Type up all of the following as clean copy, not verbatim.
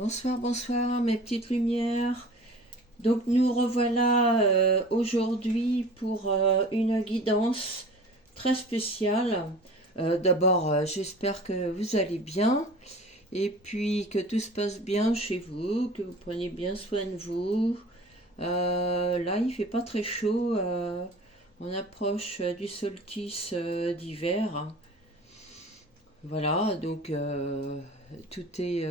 Bonsoir, bonsoir mes petites lumières. Donc nous revoilà aujourd'hui pour une guidance très spéciale. D'abord, j'espère que vous allez bien et puis que tout se passe bien chez vous, que vous preniez bien soin de vous. Là, il fait pas très chaud. On approche du solstice d'hiver. Voilà, donc tout est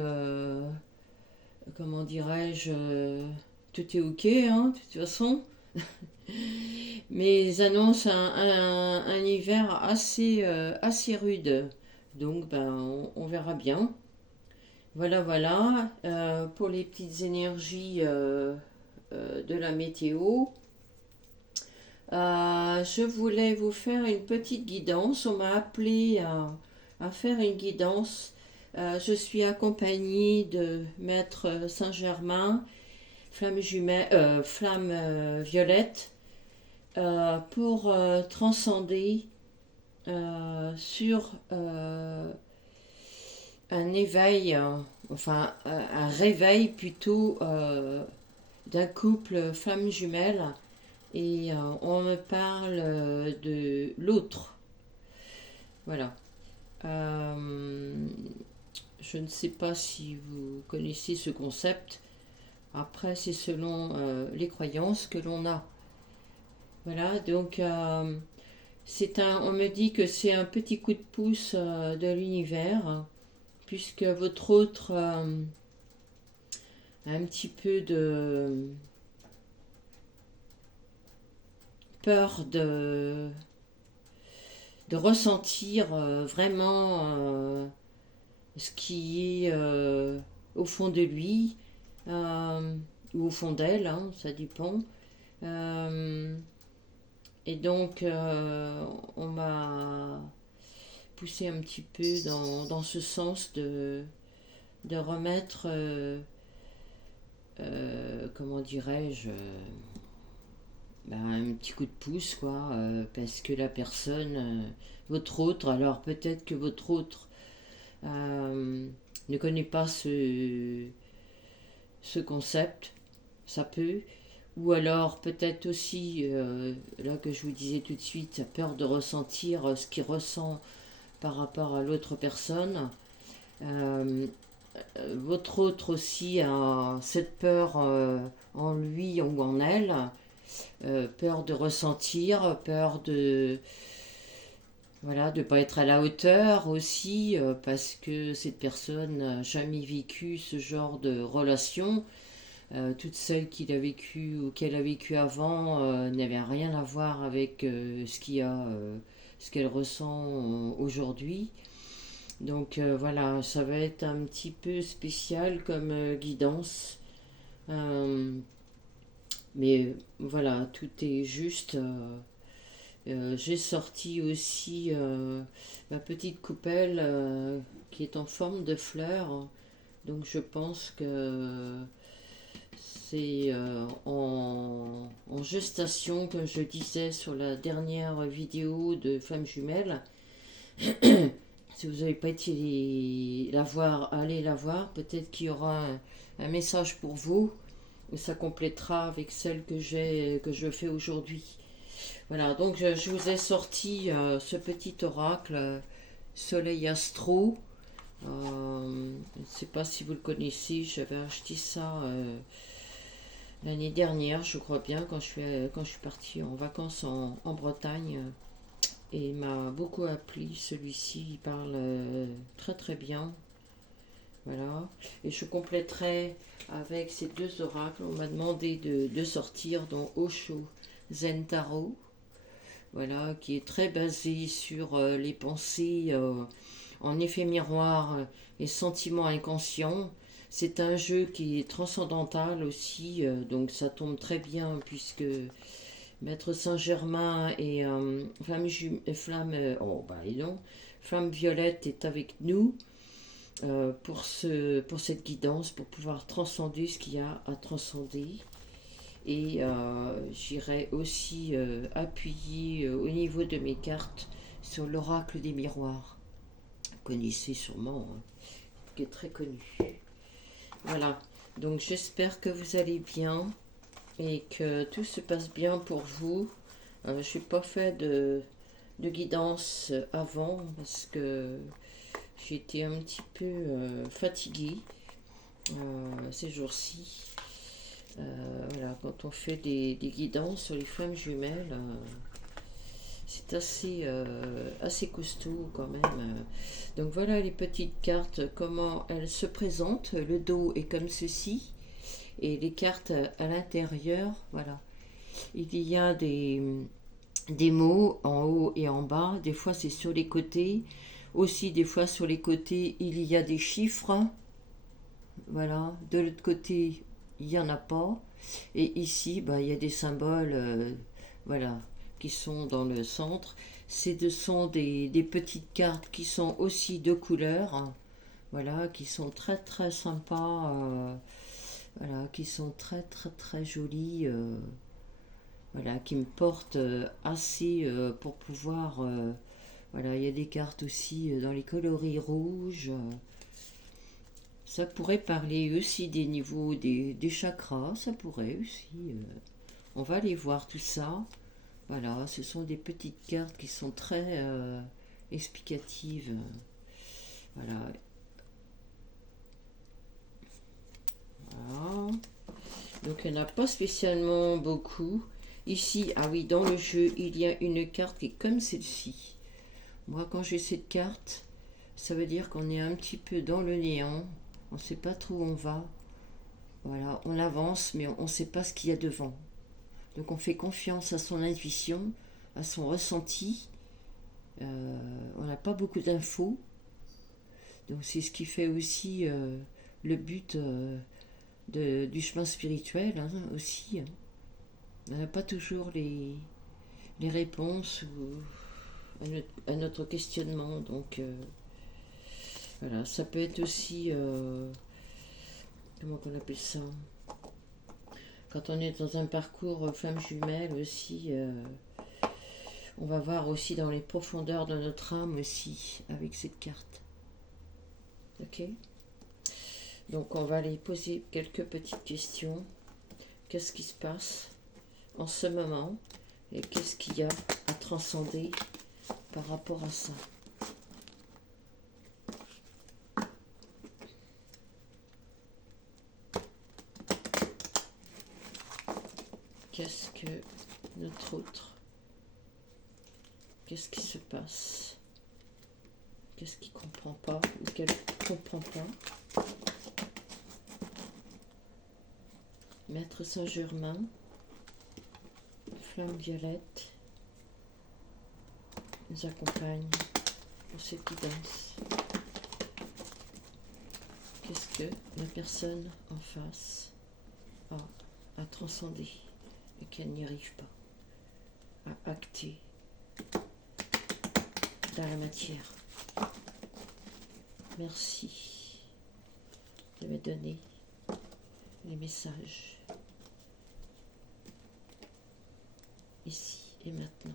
comment dirais-je, tout est ok, hein, de toute façon. Mais ils annoncent un hiver assez rude. Donc, ben, on verra bien. Voilà, voilà, pour les petites énergies de la météo. Je voulais vous faire une petite guidance. On m'a appelé à faire une guidance. Je suis accompagnée de Maître Saint-Germain, flamme violette, pour transcender sur un éveil, un réveil plutôt d'un couple flamme jumelle. Et on me parle de l'autre. Voilà. Euh, je ne sais pas si vous connaissez ce concept. Après, c'est selon les croyances que l'on a. Voilà, donc on me dit que c'est un petit coup de pouce de l'univers, puisque votre autre a un petit peu de peur de ressentir vraiment ce qui est au fond de lui, ou au fond d'elle, hein, ça dépend. Euh, et donc, on m'a poussé un petit peu dans ce sens de remettre, comment dirais-je, un petit coup de pouce, quoi, parce que la personne, votre autre, alors peut-être que votre autre ne connaît pas ce concept, ça peut, ou alors peut-être aussi, là que je vous disais tout de suite, a peur de ressentir ce qu'il ressent par rapport à l'autre personne. Euh, Votre autre aussi a cette peur en lui ou en elle, peur de ressentir, peur de voilà, de pas être à la hauteur aussi, parce que cette personne n'a jamais vécu ce genre de relation. Toutes celles qu'il a vécues ou qu'elle a vécues avant n'avaient rien à voir avec ce qu'elle ressent aujourd'hui. Donc voilà, ça va être un petit peu spécial comme guidance. Euh, mais voilà, tout est juste. J'ai sorti aussi ma petite coupelle qui est en forme de fleur. Donc je pense que c'est en gestation, comme je disais sur la dernière vidéo de Femme Jumelle. Si vous n'avez pas été la voir, allez la voir. Peut-être qu'il y aura un message pour vous. Ou ça complétera avec celle que je fais aujourd'hui. Voilà, donc je vous ai sorti ce petit oracle Soleil Astro. Je ne sais pas si vous le connaissez, j'avais acheté ça l'année dernière, je crois bien, quand je suis partie en vacances en Bretagne. Et il m'a beaucoup appris, celui-ci, il parle très très bien. Voilà. Et je compléterai avec ces deux oracles. On m'a demandé de sortir dans Osho Zentaro. Voilà, qui est très basé sur les pensées en effet miroir et sentiments inconscients. C'est un jeu qui est transcendantal aussi, donc ça tombe très bien puisque Maître Saint-Germain et Flamme Violette est avec nous pour cette guidance, pour pouvoir transcender ce qu'il y a à transcender. Et j'irai aussi appuyer au niveau de mes cartes sur l'oracle des miroirs. Vous connaissez sûrement, hein, qui est très connu. Voilà. Donc j'espère que vous allez bien et que tout se passe bien pour vous. Je n'ai pas fait de guidance avant parce que j'étais un petit peu fatiguée ces jours-ci. Voilà, quand on fait des guidances sur les flammes jumelles, c'est assez costaud quand même. Donc voilà les petites cartes, comment elles se présentent. Le dos est comme ceci. Et les cartes à l'intérieur, voilà. Il y a des mots en haut et en bas. Des fois c'est sur les côtés. Aussi des fois sur les côtés il y a des chiffres. Voilà. De l'autre côté il n'y en a pas. Et ici bah, il y a des symboles voilà, qui sont dans le centre. Ce sont des petites cartes qui sont aussi de couleur. Voilà, qui sont très très sympas. Voilà, qui sont très très très jolies. Voilà, qui me portent assez pour pouvoir. Voilà, il y a des cartes aussi dans les coloris rouges. Ça pourrait parler aussi des niveaux des chakras, ça pourrait aussi. On va aller voir tout ça. Voilà, ce sont des petites cartes qui sont très explicatives. Voilà. Voilà. Donc il n'y en a pas spécialement beaucoup. Ici, ah oui, dans le jeu, il y a une carte qui est comme celle-ci. Moi, quand j'ai cette carte, ça veut dire qu'on est un petit peu dans le néant. On ne sait pas trop où on va. Voilà, on avance, mais on ne sait pas ce qu'il y a devant. Donc on fait confiance à son intuition, à son ressenti. On n'a pas beaucoup d'infos. Donc c'est ce qui fait aussi le but du chemin spirituel hein, aussi. On n'a pas toujours les réponses à notre questionnement. Donc voilà, ça peut être aussi, comment on appelle ça, quand on est dans un parcours flamme jumelle aussi, on va voir aussi dans les profondeurs de notre âme aussi avec cette carte. Ok. Donc on va aller poser quelques petites questions. Qu'est-ce qui se passe en ce moment et qu'est-ce qu'il y a à transcender par rapport à ça? Qu'est-ce que notre autre? Qu'est-ce qui se passe? Qu'est-ce qu'il ne comprend pas ou qu'elle ne comprend pas? Maître Saint-Germain, flamme violette, nous accompagne pour cette guidance. Qu'est-ce que la personne en face a à transcender et qu'elle n'y arrive pas à acter dans la matière? Merci de me donner les messages ici et maintenant.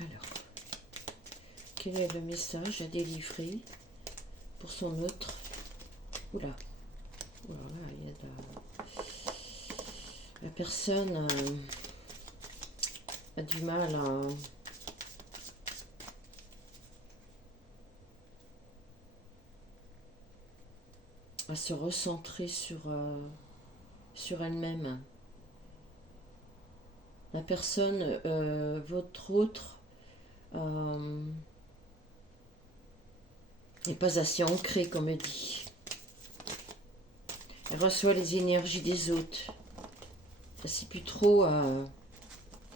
Alors, quel est le message à délivrer pour son autre? Oula, voilà, il y a la personne a du mal à se recentrer sur elle-même. La personne, votre autre, n'est pas assez ancrée, comme elle dit. Elle reçoit les énergies des autres. Elle ne sait plus trop.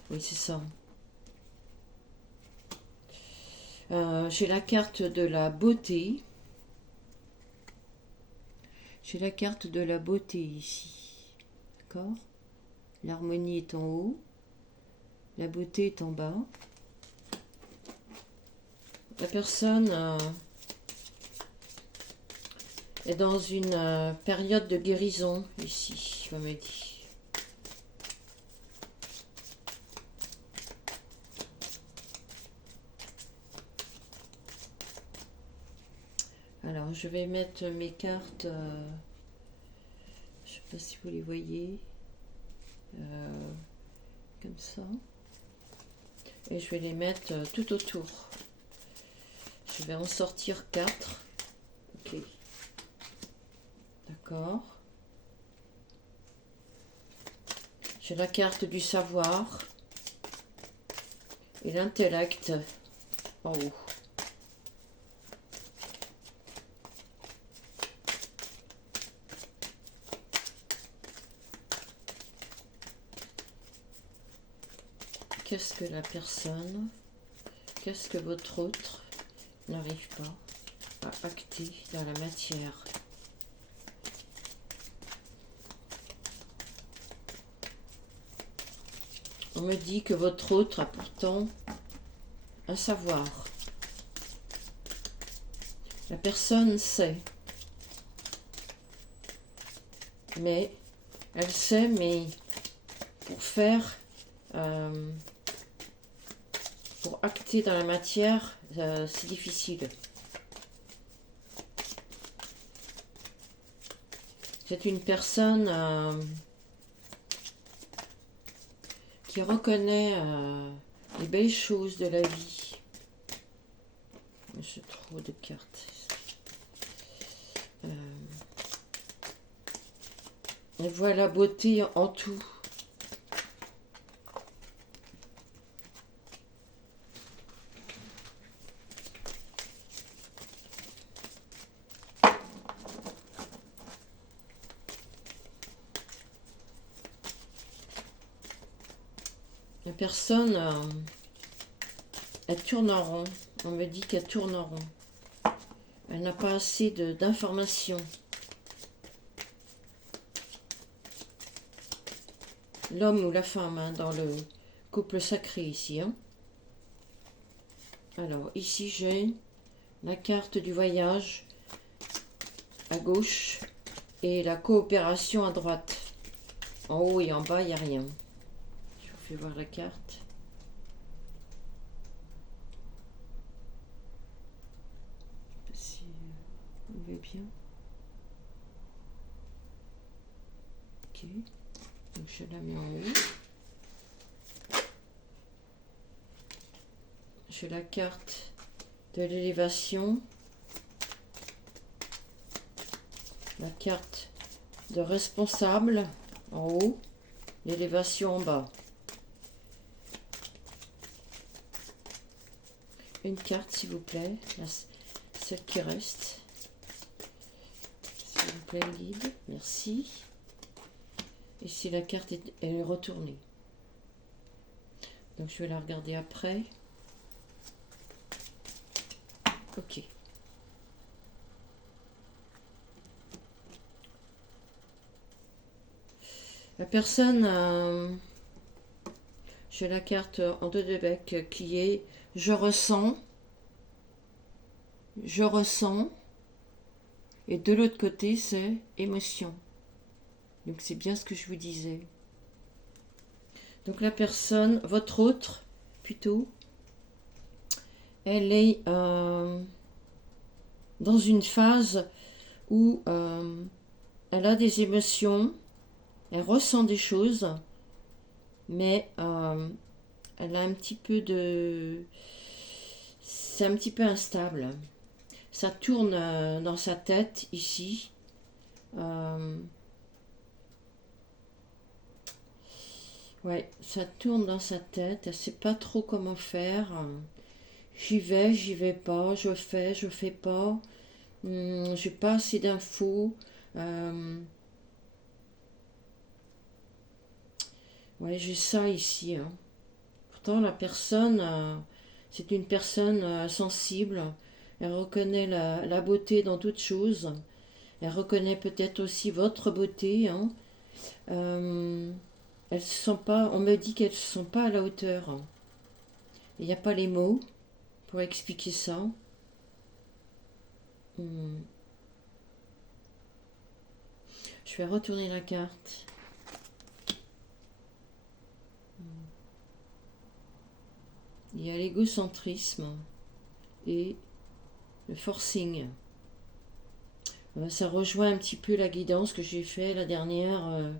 Oui, c'est ça. J'ai la carte de la beauté. J'ai la carte de la beauté ici. D'accord? L'harmonie est en haut. La beauté est en bas. La personne est dans une période de guérison ici, on me dit. Alors, je vais mettre mes cartes, je ne sais pas si vous les voyez, comme ça. Et je vais les mettre tout autour. Je vais en sortir 4. Ok. D'accord. J'ai la carte du savoir et l'intellect en haut. Qu'est-ce que la personne, qu'est-ce que votre autre n'arrive pas à acter dans la matière? On me dit que votre autre a pourtant un savoir. La personne sait. Mais elle sait, mais pour faire, pour acter dans la matière, c'est difficile. C'est une personne qui reconnaît les belles choses de la vie. J'ai trop de cartes. Elle voit la beauté en tout. La personne, elle tourne en rond. On me dit qu'elle tourne en rond. Elle n'a pas assez d'informations. L'homme ou la femme, hein, dans le couple sacré ici. Hein. Alors, ici, j'ai la carte du voyage à gauche et la coopération à droite. En haut et en bas, il n'y a rien. Je vous fais voir la carte. Si vous voyez bien. Ok. Donc, je la mets en haut. J'ai la carte de l'élévation. La carte de responsable en haut. L'élévation en bas. Une carte, s'il vous plaît. Celle qui reste. S'il vous plaît, guide. Merci. Et si la carte est retournée. Donc, je vais la regarder après. Ok. La personne, j'ai la carte en deux de bec qui est je ressens, et de l'autre côté c'est émotion. Donc c'est bien ce que je vous disais. Donc la personne, votre autre plutôt, elle est dans une phase où elle a des émotions, elle ressent des choses, mais elle a un petit peu de... C'est un petit peu instable. Ça tourne dans sa tête, ici. Ouais, ça tourne dans sa tête. Elle ne sait pas trop comment faire. J'y vais pas. Je fais pas. J'ai pas assez d'infos. Ouais, j'ai ça ici. Hein. Pourtant, la personne, c'est une personne sensible. Elle reconnaît la beauté dans toute chose. Elle reconnaît peut-être aussi votre beauté. Hein. Elle elles se sont pas, on me dit qu'elles ne sont pas à la hauteur. Il n'y a pas les mots pour expliquer ça. Je vais retourner la carte. Il y a l'égocentrisme et le forcing. Ça rejoint un petit peu la guidance que j'ai fait la dernière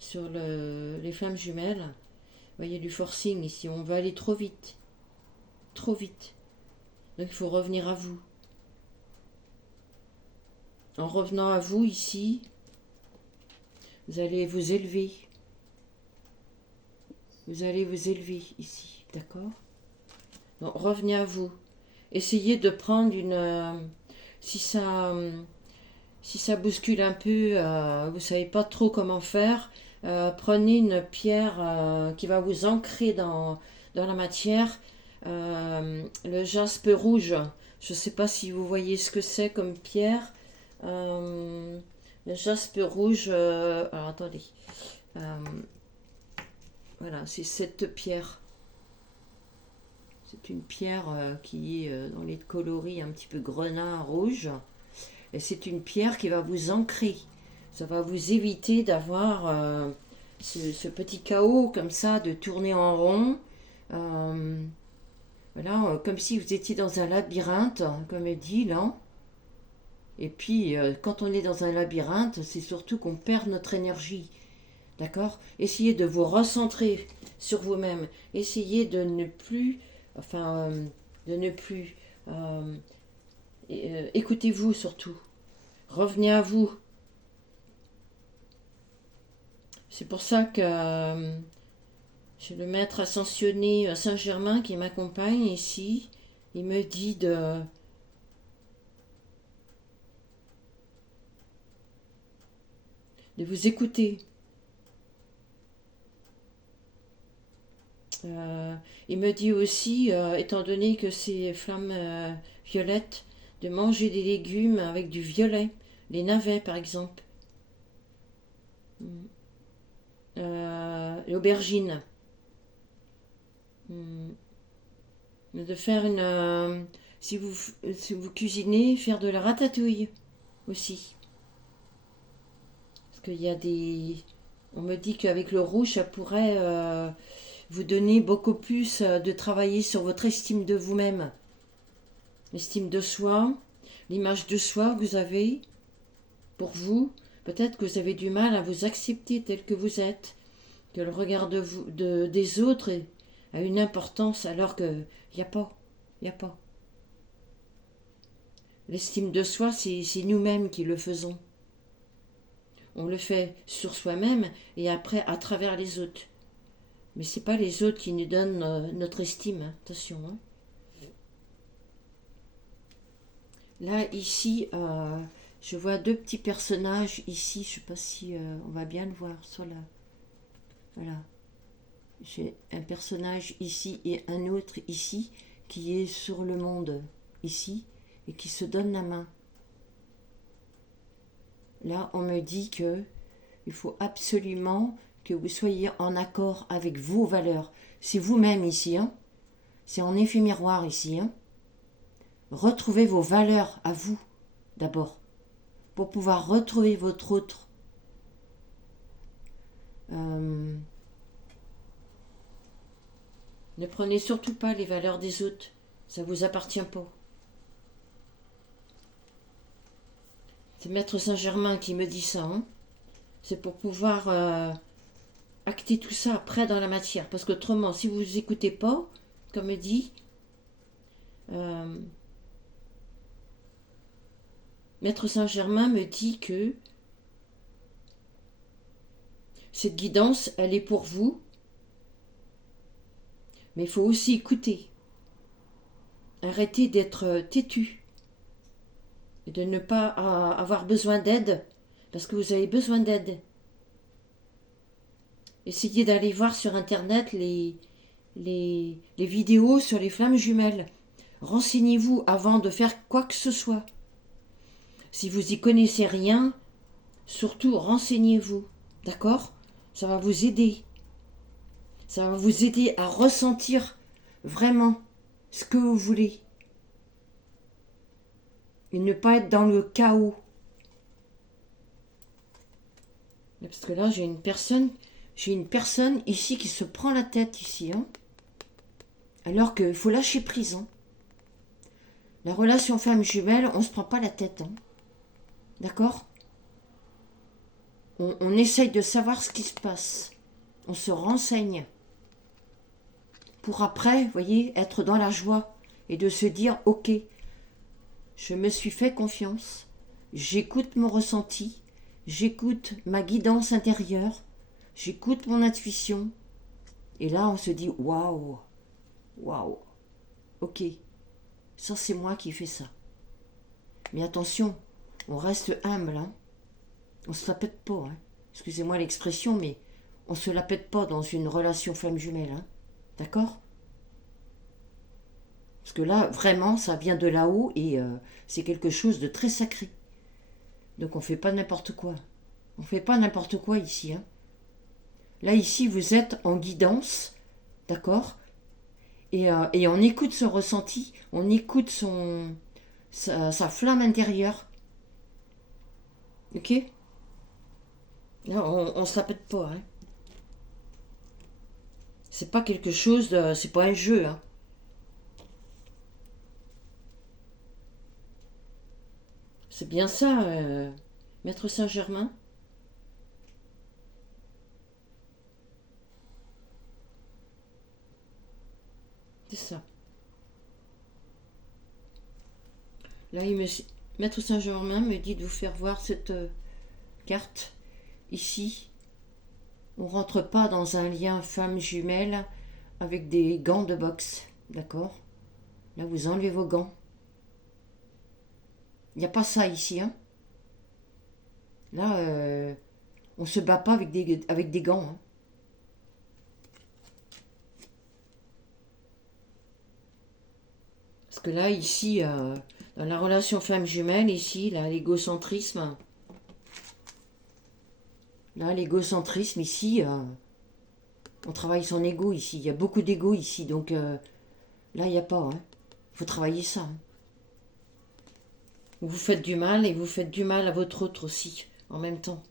sur les flammes jumelles. Vous voyez du forcing ici, on va aller trop vite. Trop vite. Donc il faut revenir à vous. En revenant à vous ici, vous allez vous élever. Vous allez vous élever ici, d'accord? Donc revenez à vous. Essayez de prendre une... si ça bouscule un peu, vous ne savez pas trop comment faire, prenez une pierre qui va vous ancrer dans la matière. Le jaspe rouge, je ne sais pas si vous voyez ce que c'est comme pierre. Le jaspe rouge, alors attendez, voilà, c'est cette pierre. C'est une pierre qui est dans les coloris un petit peu grenat rouge. Et c'est une pierre qui va vous ancrer. Ça va vous éviter d'avoir ce petit chaos comme ça, de tourner en rond. Voilà, comme si vous étiez dans un labyrinthe, comme elle dit là. Et puis, quand on est dans un labyrinthe, c'est surtout qu'on perd notre énergie. D'accord? Essayez de vous recentrer sur vous-même. Essayez de ne plus... écoutez-vous surtout. Revenez à vous. C'est pour ça que j'ai le maître ascensionné Saint-Germain qui m'accompagne ici. Il me dit de vous écouter. Il me dit aussi, étant donné que c'est flammes violettes, de manger des légumes avec du violet, les navets par exemple, l'aubergine, de faire une, si vous cuisinez, faire de la ratatouille aussi, parce qu'il y a on me dit qu'avec le rouge ça pourrait vous donner beaucoup plus de travailler sur votre estime de vous-même. L'estime de soi, l'image de soi que vous avez pour vous. Peut-être que vous avez du mal à vous accepter tel que vous êtes, que le regard des autres a une importance alors qu'il n'y a pas. Il n'y a pas. L'estime de soi, c'est nous-mêmes qui le faisons. On le fait sur soi-même et après à travers les autres. Mais ce n'est pas les autres qui nous donnent notre estime, hein. Attention. Hein. Là, ici, je vois deux petits personnages ici. Je ne sais pas si on va bien le voir sur la... Voilà. J'ai un personnage ici et un autre ici qui est sur le monde ici et qui se donne la main. Là, on me dit que il faut absolument que vous soyez en accord avec vos valeurs. C'est vous-même ici, hein. C'est en effet miroir ici, hein. Retrouvez vos valeurs à vous, d'abord, pour pouvoir retrouver votre autre. Ne prenez surtout pas les valeurs des autres, ça vous appartient pas. C'est Maître Saint-Germain qui me dit ça, hein. C'est pour pouvoir acter tout ça après dans la matière, parce qu'autrement, si vous ne écoutez pas, comme dit, Maître Saint-Germain me dit que cette guidance, elle est pour vous, mais il faut aussi écouter. Arrêtez d'être têtu et de ne pas avoir besoin d'aide, parce que vous avez besoin d'aide. Essayez d'aller voir sur Internet les vidéos sur les flammes jumelles. Renseignez-vous avant de faire quoi que ce soit. Si vous y connaissez rien, surtout renseignez-vous. D'accord? Ça va vous aider. Ça va vous aider à ressentir vraiment ce que vous voulez. Et ne pas être dans le chaos. Parce que là, j'ai une personne ici qui se prend la tête ici. Hein. Alors qu'il faut lâcher prise. Hein. La relation femme jumelle, on ne se prend pas la tête. Hein. D'accord ? On essaye de savoir ce qui se passe. On se renseigne. Pour après, vous voyez, être dans la joie et de se dire, ok, je me suis fait confiance, j'écoute mon ressenti, j'écoute ma guidance intérieure, j'écoute mon intuition. Et là, on se dit, waouh, waouh, ok, ça c'est moi qui fais ça. Mais attention, on reste humble, hein. On se la pète pas, hein. Excusez-moi l'expression, mais on se la pète pas dans une relation femme jumelle, hein. D'accord ? Parce que là, vraiment, ça vient de là-haut et c'est quelque chose de très sacré. Donc on fait pas n'importe quoi. On fait pas n'importe quoi ici, hein. Là, ici, vous êtes en guidance, d'accord ? Et on écoute ce ressenti, on écoute sa flamme intérieure. Ok ? Là, on se la pète pas, hein. C'est pas quelque chose de... C'est pas un jeu, hein. C'est bien ça, Maître Saint-Germain. C'est ça. Là, Maître Saint-Germain me dit de vous faire voir cette carte ici. On rentre pas dans un lien femme jumelle avec des gants de boxe, d'accord ? Là, vous enlevez vos gants. Il n'y a pas ça ici, hein. Là, on se bat pas avec des gants, hein. Parce que là, ici, dans la relation femme jumelle, ici, là, l'égocentrisme. Là, l'égocentrisme, ici, on travaille son ego ici. Il y a beaucoup d'ego ici, donc là, il n'y a pas, hein. Il faut travailler ça, hein. Vous faites du mal et vous faites du mal à votre autre aussi, en même temps.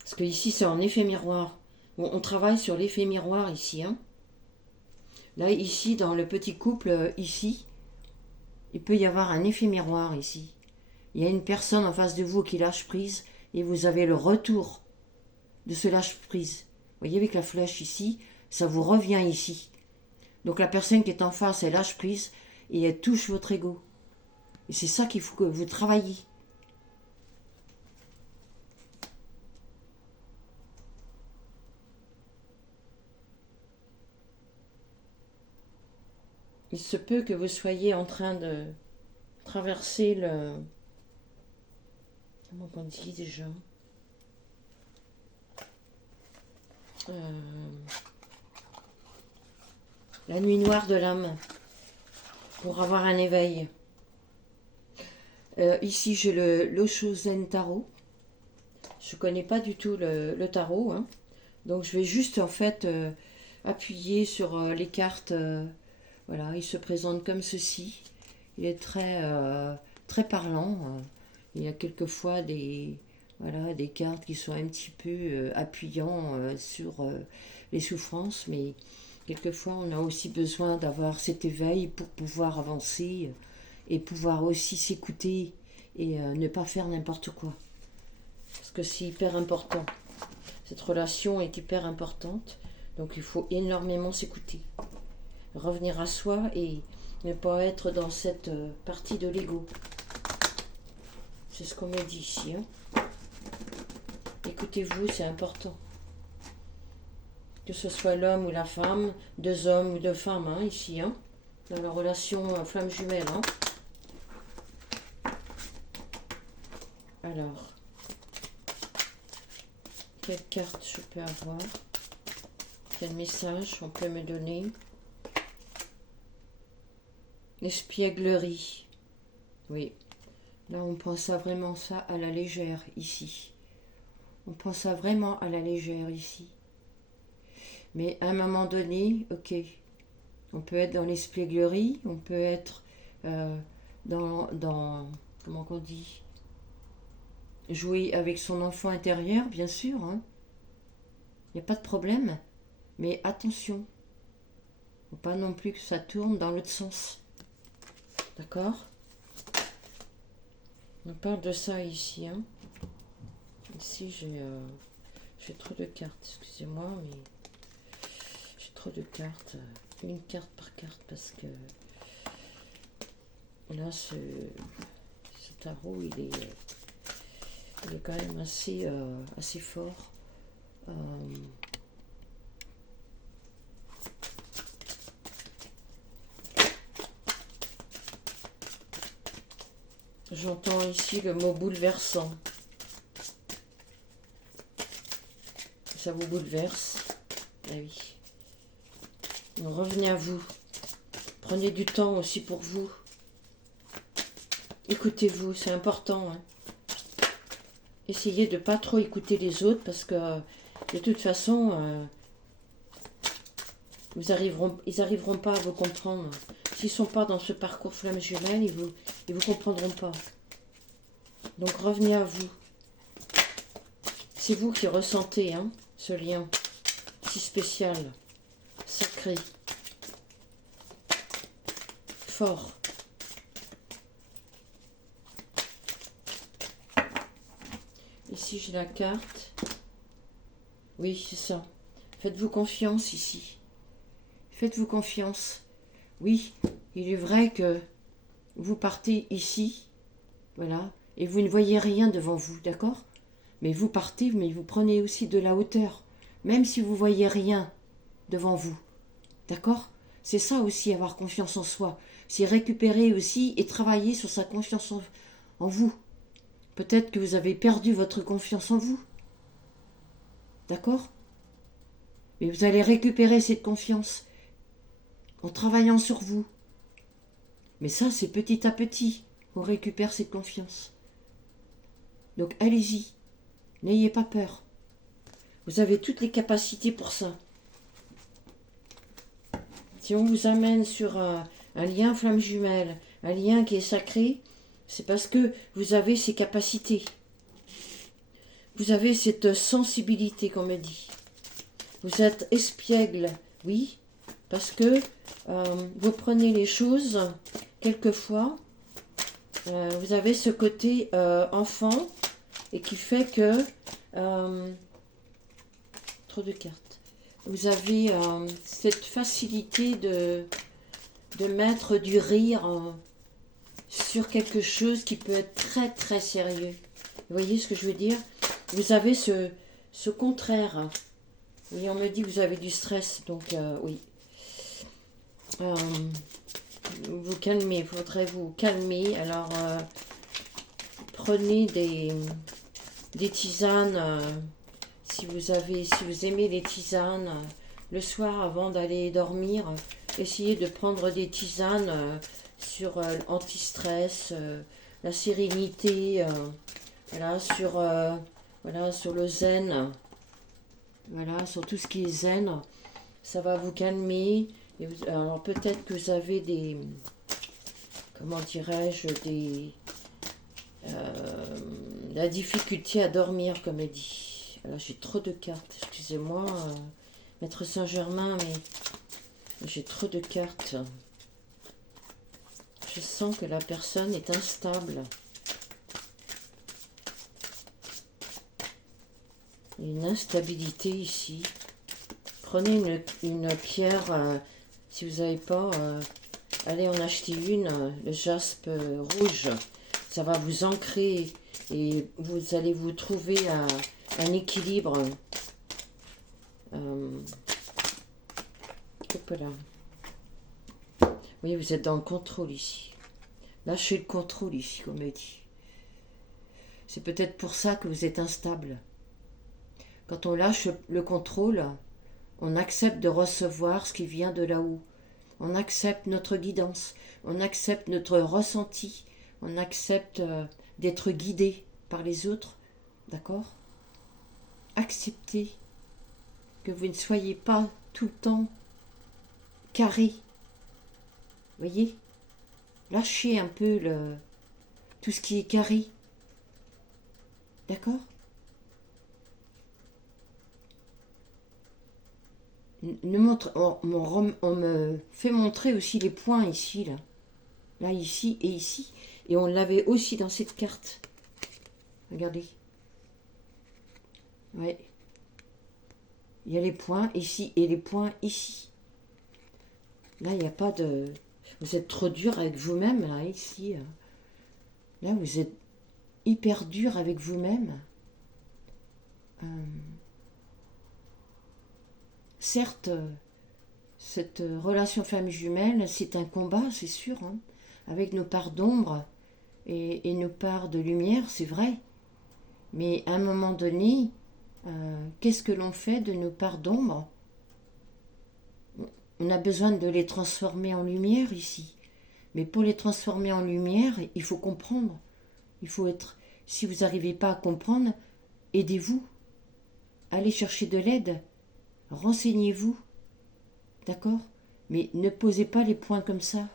Parce que ici, c'est en effet miroir. On travaille sur l'effet miroir ici, hein. Là, ici, dans le petit couple, ici, il peut y avoir un effet miroir ici. Il y a une personne en face de vous qui lâche prise et vous avez le retour de ce lâche prise. Vous voyez avec la flèche ici, ça vous revient ici. Donc la personne qui est en face, elle lâche prise et elle touche votre ego. Et c'est ça qu'il faut que vous travailliez. Il se peut que vous soyez en train de traverser le... Comment on dit déjà la nuit noire de l'âme. Pour avoir un éveil. Ici, j'ai le l'Oshozen Tarot. Je ne connais pas du tout le tarot, hein. Donc, je vais juste, en fait, appuyer sur les cartes. Voilà, il se présente comme ceci. Il est très parlant. Il y a quelquefois voilà, des cartes qui sont un petit peu appuyant sur les souffrances, mais quelquefois on a aussi besoin d'avoir cet éveil pour pouvoir avancer et pouvoir aussi s'écouter et ne pas faire n'importe quoi. Parce que c'est hyper important. Cette relation est hyper importante, donc il faut énormément s'écouter. Revenir à soi et ne pas être dans cette partie de l'ego. C'est ce qu'on me dit ici, hein. Écoutez-vous, c'est important. Que ce soit l'homme ou la femme, deux hommes ou deux femmes, hein, ici, hein, dans la relation flamme jumelle, hein. Alors, quelle carte je peux avoir? Quel message on peut me donner? L'espièglerie. Oui. Là, on pense à vraiment ça à la légère, ici. On pense à vraiment à la légère, ici. Mais à un moment donné, ok, on peut être dans l'espièglerie, on peut être euh, comment on dit, jouer avec son enfant intérieur, bien sûr, hein. Il n'y a pas de problème. Mais attention, faut pas non plus que ça tourne dans l'autre sens. D'accord? On parle de ça ici, hein. Ici, j'ai trop de cartes, excusez-moi, mais j'ai trop de cartes. Une carte par carte, parce que là, ce tarot, il est quand même assez fort. J'entends ici le mot bouleversant. Ça vous bouleverse. Ah oui. Donc, revenez à vous. Prenez du temps aussi pour vous. Écoutez-vous, c'est important, hein. Essayez de ne pas trop écouter les autres parce que de toute façon, ils arriveront pas à vous comprendre. S'ils ne sont pas dans ce parcours flamme jumelle, ils vous comprendront pas. Donc revenez à vous. C'est vous qui ressentez, hein, ce lien si spécial, sacré, fort. Ici j'ai la carte. Oui, c'est ça. Faites-vous confiance ici. Faites-vous confiance. Oui, il est vrai que vous partez ici, voilà, et vous ne voyez rien devant vous, d'accord? Mais vous partez, mais vous prenez aussi de la hauteur, même si vous voyez rien devant vous, d'accord? C'est ça aussi, avoir confiance en soi. C'est récupérer aussi et travailler sur sa confiance en vous. Peut-être que vous avez perdu votre confiance en vous, d'accord? Mais vous allez récupérer cette confiance en travaillant sur vous. Mais ça, c'est petit à petit qu'on récupère cette confiance. Donc allez-y, n'ayez pas peur. Vous avez toutes les capacités pour ça. Si on vous amène sur un lien flamme jumelle, un lien qui est sacré, c'est parce que vous avez ces capacités. Vous avez cette sensibilité, comme on dit. Vous êtes espiègle, oui, parce que vous prenez les choses, quelquefois, vous avez ce côté enfant, et qui fait que... trop de cartes. Vous avez cette facilité de mettre du rire sur quelque chose qui peut être très très sérieux. Vous voyez ce que je veux dire? Vous avez ce contraire. Oui, on me dit que vous avez du stress, donc oui. Vous calmez, il faudrait vous calmer. Alors, prenez des tisanes, si vous aimez les tisanes, le soir avant d'aller dormir, essayez de prendre des tisanes sur l'anti-stress, la sérénité, voilà, sur le zen, voilà, sur tout ce qui est zen, ça va vous calmer. Et alors peut-être que vous avez des, comment dirais-je, la difficulté à dormir, comme elle dit. Alors j'ai trop de cartes, excusez-moi, Maître Saint-Germain, mais j'ai trop de cartes. Je sens que la personne est instable. Il y a une instabilité ici. Prenez une pierre, si vous n'avez pas, allez en acheter une, le jaspe rouge. Ça va vous ancrer et vous allez vous trouver un équilibre. Hop là. Vous voyez, vous êtes dans le contrôle ici. Lâchez le contrôle ici, comme elle dit. C'est peut-être pour ça que vous êtes instable. Quand on lâche le contrôle, on accepte de recevoir ce qui vient de là-haut. On accepte notre guidance. On accepte notre ressenti. On accepte d'être guidé par les autres. D'accord? Acceptez que vous ne soyez pas tout le temps carré. Voyez? Lâchez un peu tout ce qui est carré. D'accord? On me fait montrer aussi les points ici, là. Là, ici et ici. Et on l'avait aussi dans cette carte. Regardez. Ouais. Il y a les points ici et les points ici. Là, il n'y a pas de... Vous êtes trop dur avec vous-même, là, ici. Là, vous êtes hyper dur avec vous-même. Certes, cette relation femme jumelle, c'est un combat, c'est sûr, hein, avec nos parts d'ombre et nos parts de lumière, c'est vrai. Mais à un moment donné, qu'est-ce que l'on fait de nos parts d'ombre? On a besoin de les transformer en lumière ici. Mais pour les transformer en lumière, il faut comprendre. Il faut être... Si vous n'arrivez pas à comprendre, aidez-vous. Allez chercher de l'aide. Renseignez-vous. D'accord? Mais ne posez pas les points comme ça.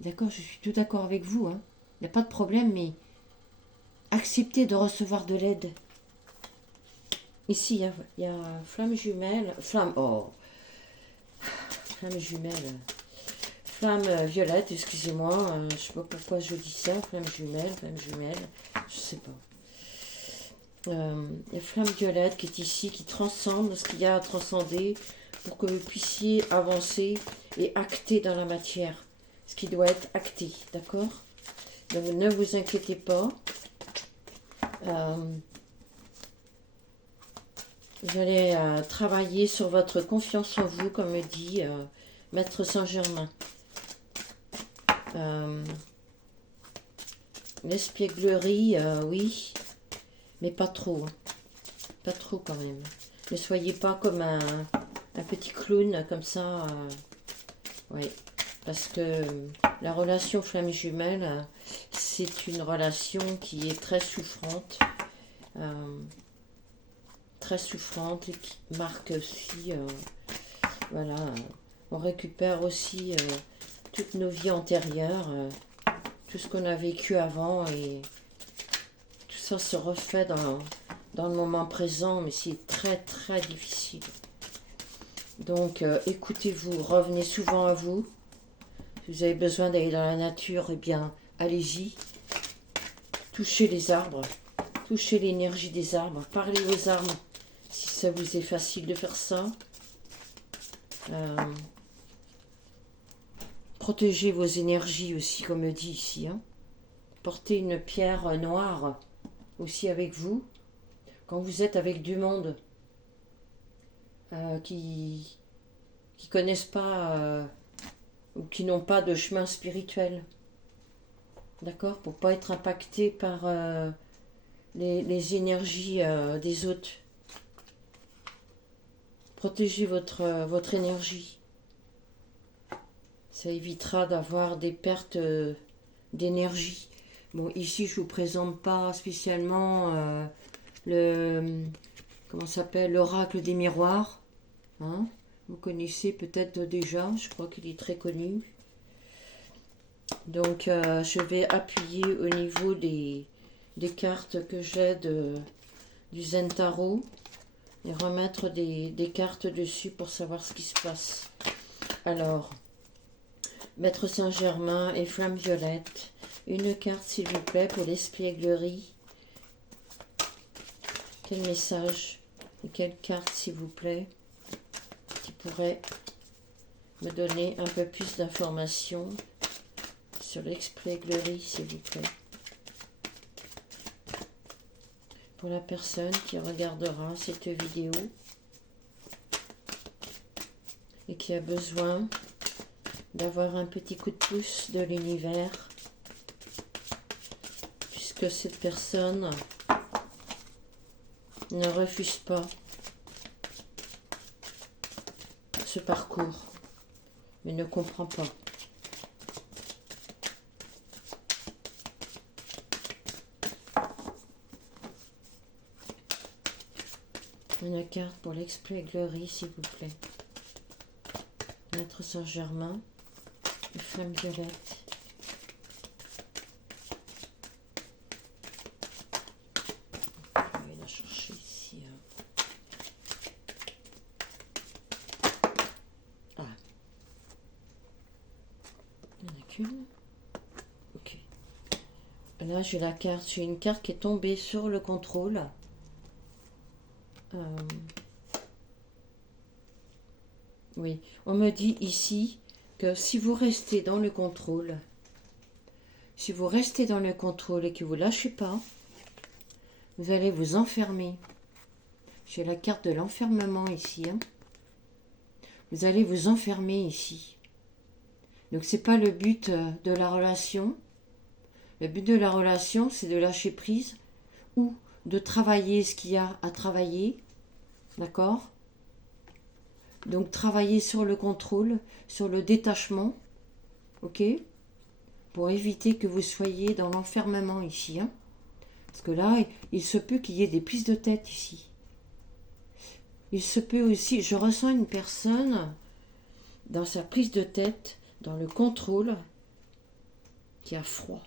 D'accord? Je suis tout d'accord avec vous. Hein. Il n'y a pas de problème, mais acceptez de recevoir de l'aide. Ici, il y a flamme jumelle. Flamme jumelle. Flamme violette, excusez-moi. Je ne sais pas pourquoi je dis ça. Flamme jumelle. Je sais pas. La flamme violette qui est ici, qui transcende ce qu'il y a à transcender pour que vous puissiez avancer et acter dans la matière. Ce qui doit être acté, d'accord? Donc ne vous inquiétez pas. Vous allez travailler sur votre confiance en vous, comme me dit Maître Saint-Germain. L'espièglerie, oui, mais pas trop. Pas trop quand même. Ne soyez pas comme un petit clown comme ça. Oui, parce que la relation flamme jumelle, c'est une relation qui est très souffrante. Très souffrante et qui marque aussi, voilà, on récupère aussi toutes nos vies antérieures, tout ce qu'on a vécu avant et tout ça se refait dans le moment présent, mais c'est très très difficile. Donc écoutez-vous, revenez souvent à vous. Si vous avez besoin d'aller dans la nature, eh bien allez-y. Touchez les arbres, touchez l'énergie des arbres, parlez aux arbres. Si ça vous est facile de faire ça, protégez vos énergies aussi, comme me dit ici. Hein. Portez une pierre noire aussi avec vous. Quand vous êtes avec du monde qui connaissent pas ou qui n'ont pas de chemin spirituel. D'accord? Pour pas être impacté par les énergies des autres. Protégez votre énergie. Ça évitera d'avoir des pertes d'énergie. Bon, ici, je ne vous présente pas spécialement comment s'appelle, l'oracle des miroirs. Hein? Vous connaissez peut-être déjà, je crois qu'il est très connu. Donc, je vais appuyer au niveau des cartes que j'ai du Zen Tarot et remettre des cartes dessus pour savoir ce qui se passe. Alors, Maître Saint-Germain et Flamme Violette, une carte s'il vous plaît pour l'espièglerie. Quel message et quelle carte s'il vous plaît qui pourrait me donner un peu plus d'informations sur l'espièglerie s'il vous plaît. Pour la personne qui regardera cette vidéo et qui a besoin d'avoir un petit coup de pouce de l'univers, puisque cette personne ne refuse pas ce parcours, mais ne comprend pas. Une carte pour l'expièglerie, s'il vous plaît. Maître Saint-Germain. Une flamme violette. Je vais aller la chercher ici. Ah. Il n'y en a qu'une. Ok. Là, j'ai la carte. J'ai une carte qui est tombée sur le contrôle. Oui, on me dit ici que si vous restez dans le contrôle, et que vous ne lâchez pas, vous allez vous enfermer. J'ai la carte de l'enfermement ici. Hein. Vous allez vous enfermer ici. Donc c'est pas le but de la relation. Le but de la relation, c'est de lâcher prise ou de travailler ce qu'il y a à travailler. D'accord ? Donc travailler sur le contrôle, sur le détachement. Ok ? Pour éviter que vous soyez dans l'enfermement ici. Hein. Parce que là, il se peut qu'il y ait des prises de tête ici. Il se peut aussi, je ressens une personne dans sa prise de tête, dans le contrôle, qui a froid.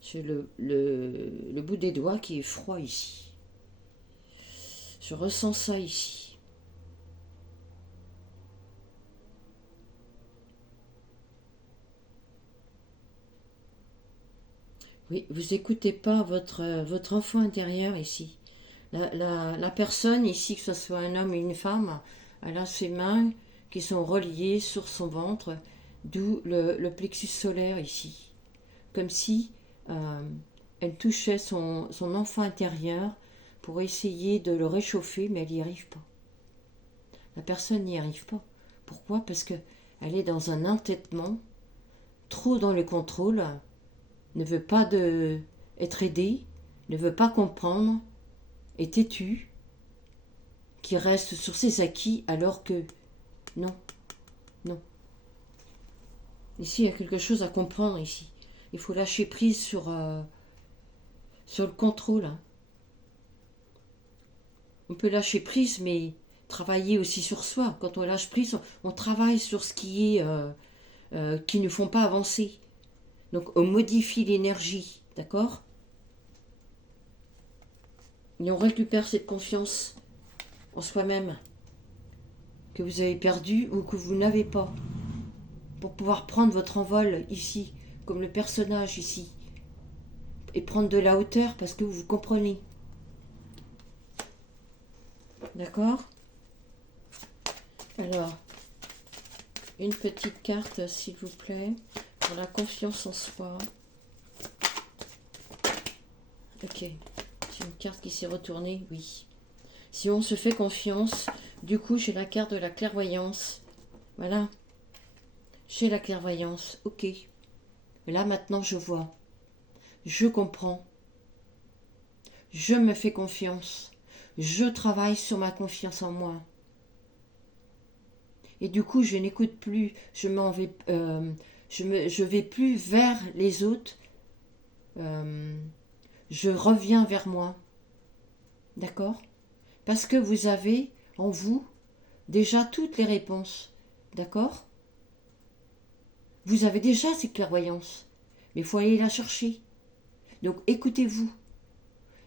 J'ai le bout des doigts qui est froid ici. Je ressens ça ici. Oui, vous n'écoutez pas votre enfant intérieur ici. La personne ici, que ce soit un homme ou une femme, elle a ses mains qui sont reliées sur son ventre, d'où le plexus solaire ici. Comme si elle touchait son enfant intérieur pour essayer de le réchauffer, mais elle n'y arrive pas. La personne n'y arrive pas. Pourquoi ? Parce qu'elle est dans un entêtement, trop dans le contrôle, ne veut pas être aidée, ne veut pas comprendre, est têtue, qui reste sur ses acquis alors que non, non. Ici, il y a quelque chose à comprendre ici. Il faut lâcher prise sur le contrôle. Hein. On peut lâcher prise, mais travailler aussi sur soi. Quand on lâche prise, on travaille sur ce qui ne font pas avancer. Donc on modifie l'énergie, d'accord ? Et on récupère cette confiance en soi-même que vous avez perdue ou que vous n'avez pas. Pour pouvoir prendre votre envol ici, comme le personnage ici. Et prendre de la hauteur parce que vous comprenez. D'accord ? Alors, une petite carte, s'il vous plaît, pour la confiance en soi. Ok. C'est une carte qui s'est retournée, oui. Si on se fait confiance, du coup, j'ai la carte de la clairvoyance. Voilà. J'ai la clairvoyance, ok. Et là, maintenant, je vois. Je comprends. Je me fais confiance. Je travaille sur ma confiance en moi. Et du coup, je n'écoute plus. Je vais plus vers les autres. Je reviens vers moi. D'accord ? Parce que vous avez en vous déjà toutes les réponses. D'accord ? Vous avez déjà ces clairvoyances. Mais il faut aller la chercher. Donc écoutez-vous.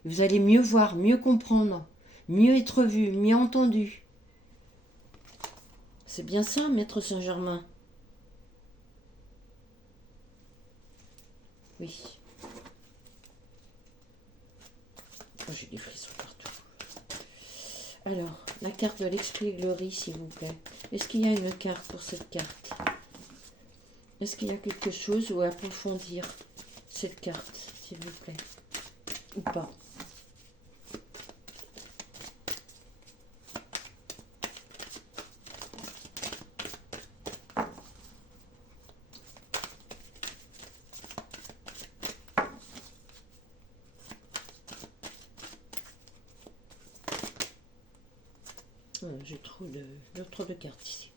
Vous allez mieux voir, mieux comprendre, mieux être vu, mieux entendu. C'est bien ça, Maître Saint-Germain. Oui. Oh, j'ai des frissons partout. Alors, la carte de l'expièglerie, s'il vous plaît. Est-ce qu'il y a une carte pour cette carte ? Est-ce qu'il y a quelque chose où approfondir cette carte, s'il vous plaît ? Ou pas ? J'ai trop de cartes ici.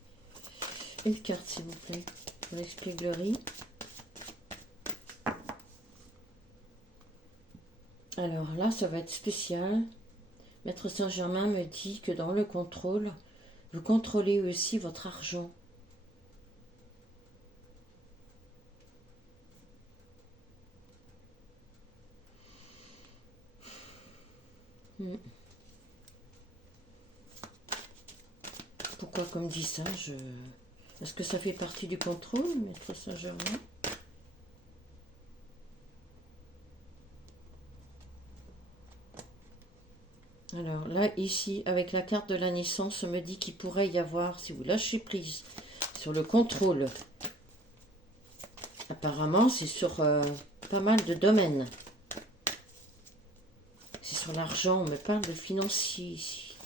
Une carte, s'il vous plaît, pour l'expièglerie. Alors là, ça va être spécial. Maître Saint-Germain me dit que dans le contrôle, vous contrôlez aussi votre argent. Hmm. Pourquoi comme dit ça Est-ce que ça fait partie du contrôle, Maître Saint-Germain? Alors là, ici, avec la carte de la naissance, on me dit qu'il pourrait y avoir, si vous lâchez prise sur le contrôle, apparemment c'est sur pas mal de domaines. C'est sur l'argent, on me parle de financier ici.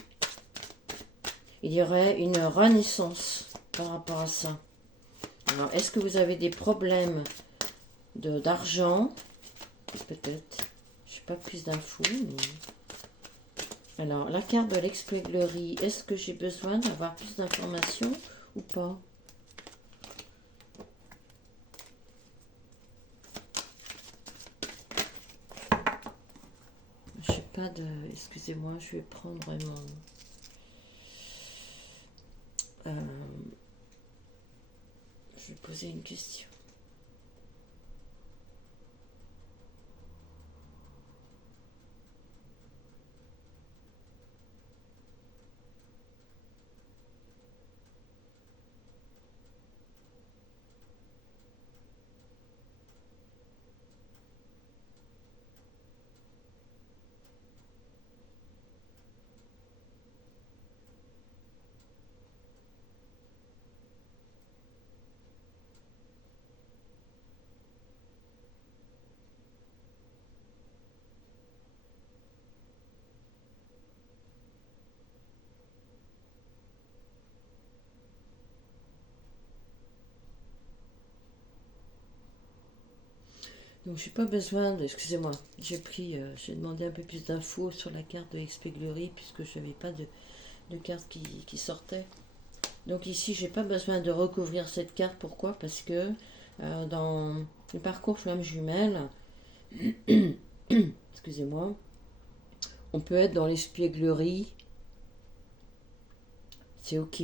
Il y aurait une renaissance par rapport à ça. Alors, est-ce que vous avez des problèmes d'argent? Peut-être. Je n'ai pas plus d'infos, mais... Alors, la carte de l'expièglerie, est-ce que j'ai besoin d'avoir plus d'informations ou pas? Je sais pas de... Excusez-moi, je vais prendre vraiment... Je vais poser une question. Donc j'ai pas besoin de... Excusez-moi, j'ai demandé un peu plus d'infos sur la carte de l'expièglerie puisque je n'avais pas de carte qui sortait. Donc ici, j'ai pas besoin de recouvrir cette carte. Pourquoi? Parce que dans le parcours flamme jumelle, excusez-moi, on peut être dans l'espièglerie, c'est ok.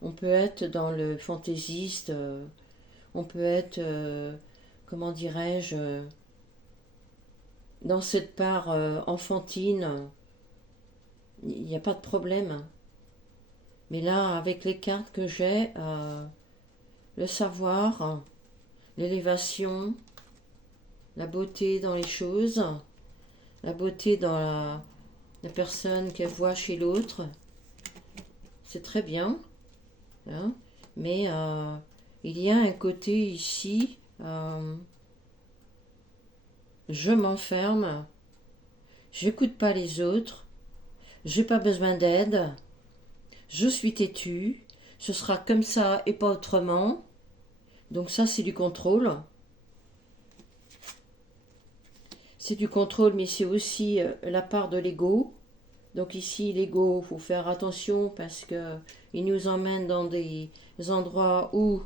On peut être dans le fantaisiste, on peut être, comment dirais-je, dans cette part enfantine, il n'y a pas de problème. Mais là, avec les cartes que j'ai, le savoir, l'élévation, la beauté dans les choses, la beauté dans la personne qu'elle voit chez l'autre, c'est très bien. Hein, mais il y a un côté ici, je m'enferme, j'écoute pas les autres, j'ai pas besoin d'aide, je suis têtu, ce sera comme ça et pas autrement. Donc ça, c'est du contrôle. C'est du contrôle, mais c'est aussi la part de l'ego. Donc ici, l'ego, il faut faire attention parce que il nous emmène dans des endroits où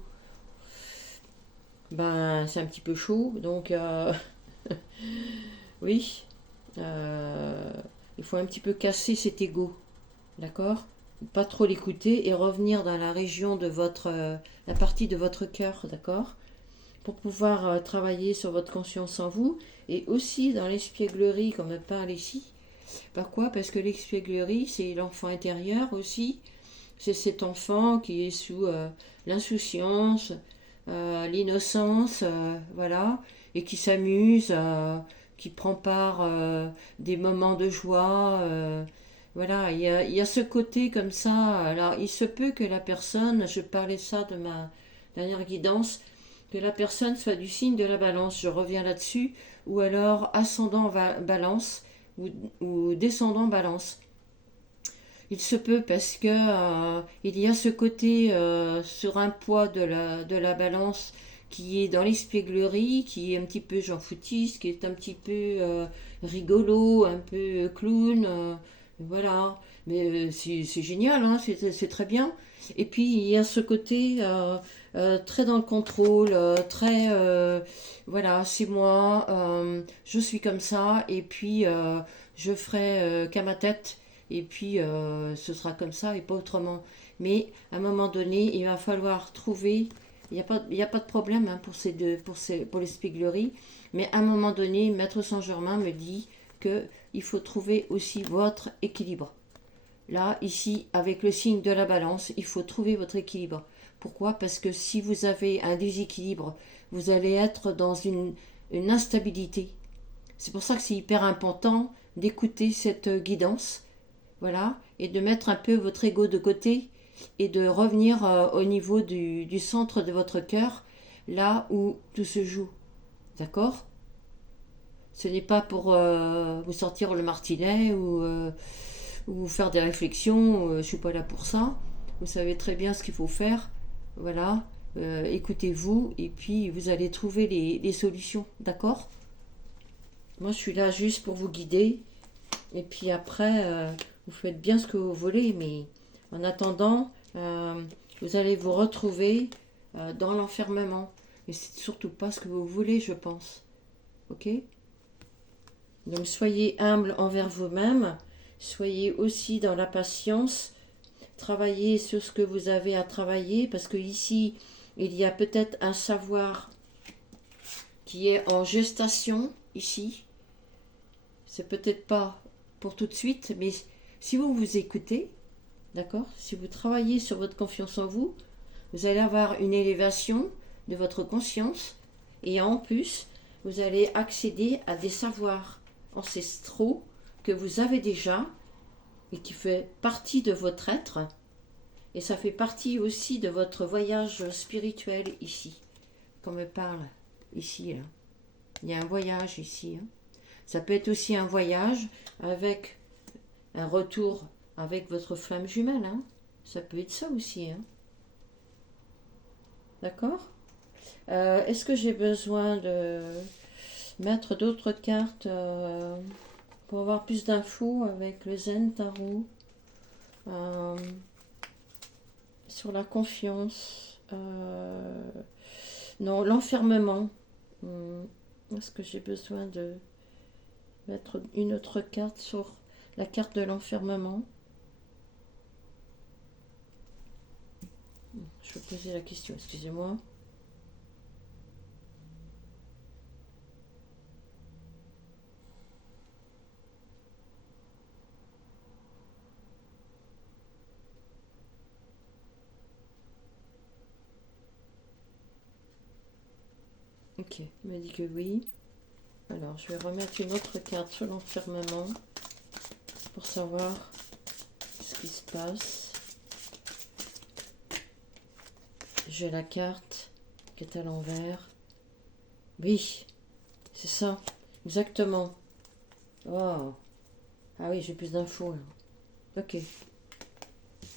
ben, c'est un petit peu chaud. Donc oui, il faut un petit peu casser cet ego. D'accord? Pas trop l'écouter et revenir dans la région de la partie de votre cœur. D'accord? Pour pouvoir travailler sur votre conscience en vous et aussi dans l'espièglerie comme on parle ici. Pourquoi? Parce que l'espièglerie, c'est l'enfant intérieur aussi. C'est cet enfant qui est sous l'insouciance, l'innocence, voilà, et qui s'amuse, qui prend part des moments de joie. Voilà, il y a ce côté comme ça. Alors, il se peut que la personne, je parlais ça de ma dernière guidance, que la personne soit du signe de la balance, je reviens là-dessus, ou alors ascendant balance ou descendant balance. Il se peut parce que il y a ce côté sur un poids de la balance qui est dans l'espièglerie, qui est un petit peu Jean Foutiste, qui est un petit peu rigolo, un peu clown, Voilà, mais c'est génial, hein, c'est très bien. Et puis il y a ce côté très dans le contrôle, très voilà, c'est moi, je suis comme ça, et puis je ferai qu'à ma tête, et puis ce sera comme ça et pas autrement. Mais à un moment donné, il va falloir trouver. Il y a pas de problème hein, pour l'espièglerie, mais à un moment donné, Maître Saint-Germain me dit que il faut trouver aussi votre équilibre. Là, ici, avec le signe de la balance, il faut trouver votre équilibre. Pourquoi? Parce que si vous avez un déséquilibre, vous allez être dans une instabilité. C'est pour ça que c'est hyper important d'écouter cette guidance, voilà, et de mettre un peu votre ego de côté et de revenir au niveau du centre de votre cœur, là où tout se joue. D'accord? Ce n'est pas pour vous sortir le martinet ou faire des réflexions. Je ne suis pas là pour ça. Vous savez très bien ce qu'il faut faire. Voilà. Écoutez-vous et puis vous allez trouver les solutions. D'accord? Moi, je suis là juste pour vous guider. Et puis après, vous faites bien ce que vous voulez. Mais en attendant, vous allez vous retrouver dans l'enfermement. Et c'est surtout pas ce que vous voulez, je pense. Ok? Donc soyez humble envers vous-même, soyez aussi dans la patience, travaillez sur ce que vous avez à travailler, parce que ici, il y a peut-être un savoir qui est en gestation, ici. C'est peut-être pas pour tout de suite, mais si vous vous écoutez, d'accord, si vous travaillez sur votre confiance en vous, vous allez avoir une élévation de votre conscience, et en plus, vous allez accéder à des savoirs ancestraux que vous avez déjà et qui fait partie de votre être, et ça fait partie aussi de votre voyage spirituel ici, qu'on me parle ici là. Il y a un voyage ici, hein. Ça peut être aussi un voyage avec un retour avec votre flamme jumelle, hein. Ça peut être ça aussi, hein. D'accord? Est-ce que j'ai besoin de mettre d'autres cartes pour avoir plus d'infos avec le Zen Tarot euh, sur la confiance? Non, l'enfermement. Est-ce que j'ai besoin de mettre une autre carte sur la carte de l'enfermement? Je vais poser la question, excusez-moi. Ok, il m'a dit que oui. Alors, je vais remettre une autre carte sur l'enfermement pour savoir ce qui se passe. J'ai la carte qui est à l'envers. Oui, c'est ça, exactement. Oh. Ah oui, j'ai plus d'infos là. Ok.